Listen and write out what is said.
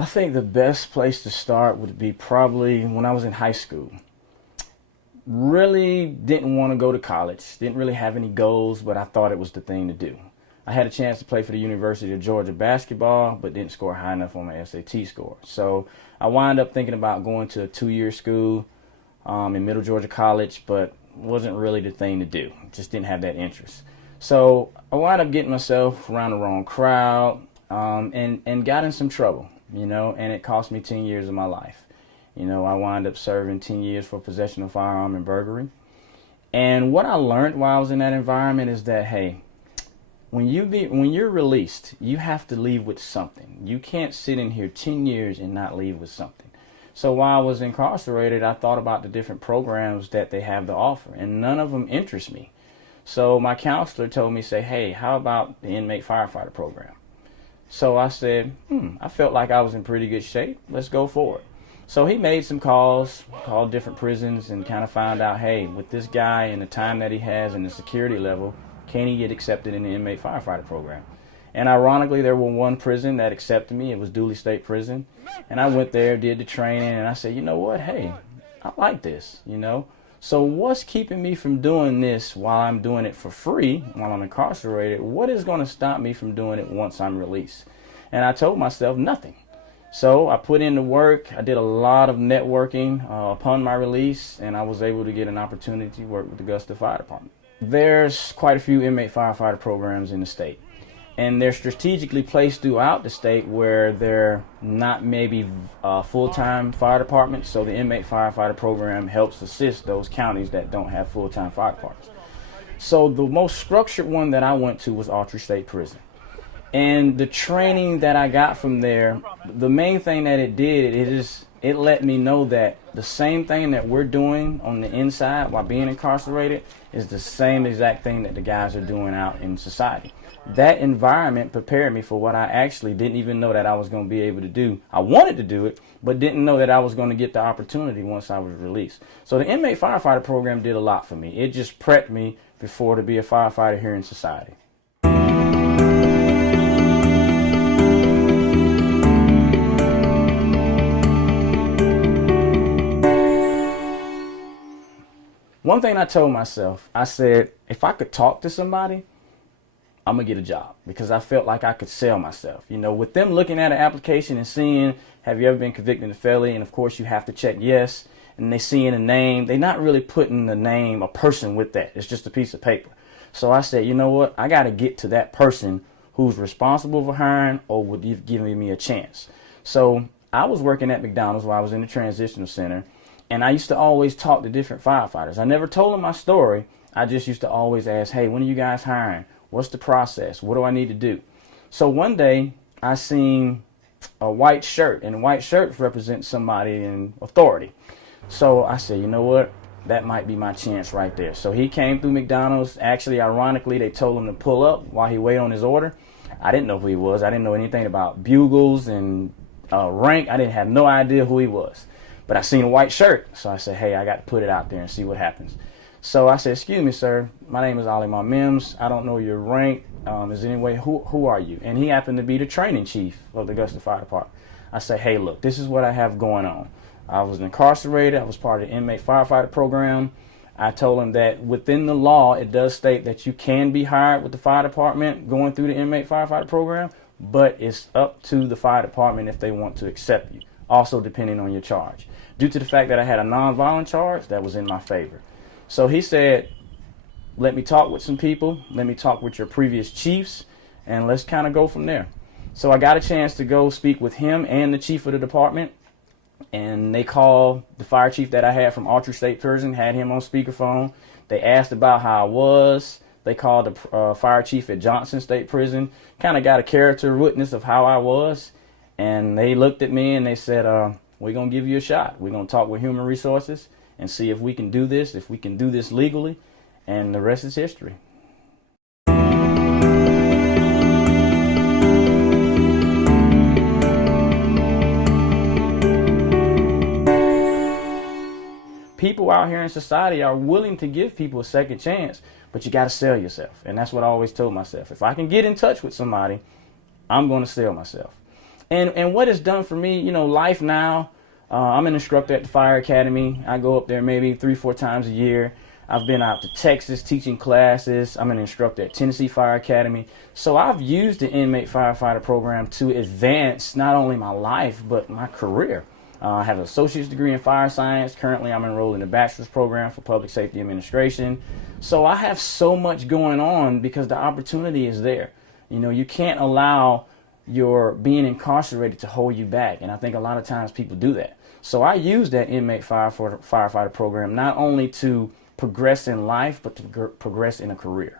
I think the best place to start would be probably when I was in high school. Really didn't want to go to college, didn't really have any goals, but I thought it was the thing to do. I had a chance to play for the University of Georgia basketball, but didn't score high enough on my SAT score. So I wound up thinking about going to a 2-year school in Middle Georgia College, but wasn't really the thing to do. Just didn't have that interest. So I wound up getting myself around the wrong crowd and got in some trouble, and it cost me 10 years of my life. I wound up serving 10 years for possession of firearm and burglary. And what I learned while I was in that environment is that, hey, when you're released, you have to leave with something. You can't sit in here 10 years and not leave with something. So while I was incarcerated, I thought about the different programs that they have to offer, and none of them interest me. So my counselor told me, say, hey, how about the Inmate Firefighter program? So I said, I felt like I was in pretty good shape. Let's go for it. So he made some calls, called different prisons, and kind of found out, hey, with this guy and the time that he has and the security level, can he get accepted in the Inmate Firefighter program? And ironically, there was one prison that accepted me. It was Dooley State Prison. And I went there, did the training, and I said, you know what, hey, I like this, So what's keeping me from doing this while I'm doing it for free, while I'm incarcerated? What is going to stop me from doing it once I'm released? And I told myself nothing. So I put in the work. I did a lot of networking upon my release, and I was able to get an opportunity to work with the Augusta Fire Department. There's quite a few inmate firefighter programs in the state, and they're strategically placed throughout the state where they're not maybe full-time fire departments. So the inmate firefighter program helps assist those counties that don't have full-time fire departments. So the most structured one that I went to was Autry State Prison. And the training that I got from there, the main thing that it did, it let me know that the same thing that we're doing on the inside while being incarcerated is the same exact thing that the guys are doing out in society. That environment prepared me for what I actually didn't even know that I was going to be able to do. I wanted to do it, but didn't know that I was going to get the opportunity once I was released. So the Inmate Firefighter program did a lot for me. It just prepped me before to be a firefighter here in society. One thing I told myself, I said, if I could talk to somebody, I'm going to get a job, because I felt like I could sell myself. With them looking at an application and seeing, have you ever been convicted of felony? And of course you have to check yes. And they seeing a name. They're not really putting the name, a person with that. It's just a piece of paper. So I said, you know what? I got to get to that person who's responsible for hiring or would give me a chance. So I was working at McDonald's while I was in the transitional center. And I used to always talk to different firefighters. I never told them my story. I just used to always ask, hey, when are you guys hiring? What's the process? What do I need to do? So one day I seen a white shirt, and white shirts represent somebody in authority. So I said, you know what? That might be my chance right there. So he came through McDonald's. Actually, ironically, they told him to pull up while he waited on his order. I didn't know who he was. I didn't know anything about bugles and rank. I didn't have no idea who he was. But I seen a white shirt, so I said, hey, I got to put it out there and see what happens. So I said, excuse me, sir, my name is Alima Mims. I don't know your rank. Is there any way, who are you? And he happened to be the training chief of the Augusta Fire Department. I said, hey, look, this is what I have going on. I was incarcerated. I was part of the Inmate Firefighter program. I told him that within the law, it does state that you can be hired with the fire department going through the Inmate Firefighter program, but it's up to the fire department if they want to accept you, also depending on your charge. Due to the fact that I had a nonviolent charge, that was in my favor. So he said, let me talk with some people, let me talk with your previous chiefs, and let's kind of go from there. So I got a chance to go speak with him and the chief of the department, and they called the fire chief that I had from Autry State Prison, had him on speakerphone. They asked about how I was. They called the fire chief at Johnson State Prison, kind of got a character witness of how I was, and they looked at me and they said, we're going to give you a shot. We're going to talk with human resources and see if we can do this, if we can do this legally, and the rest is history. People out here in society are willing to give people a second chance, but you got to sell yourself. And that's what I always told myself. If I can get in touch with somebody, I'm going to sell myself. And what it's done for me, you know, life now, I'm an instructor at the Fire Academy. I go up there maybe 3-4 times a year. I've been out to Texas teaching classes. I'm an instructor at Tennessee Fire Academy. So I've used the Inmate Firefighter program to advance not only my life, but my career. I have an associate's degree in fire science. Currently, I'm enrolled in a bachelor's program for public safety administration. So I have so much going on because the opportunity is there. You know, you can't allow your being incarcerated to hold you back. And I think a lot of times people do that. So I use that Inmate Firefighter program not only to progress in life, but to progress in a career.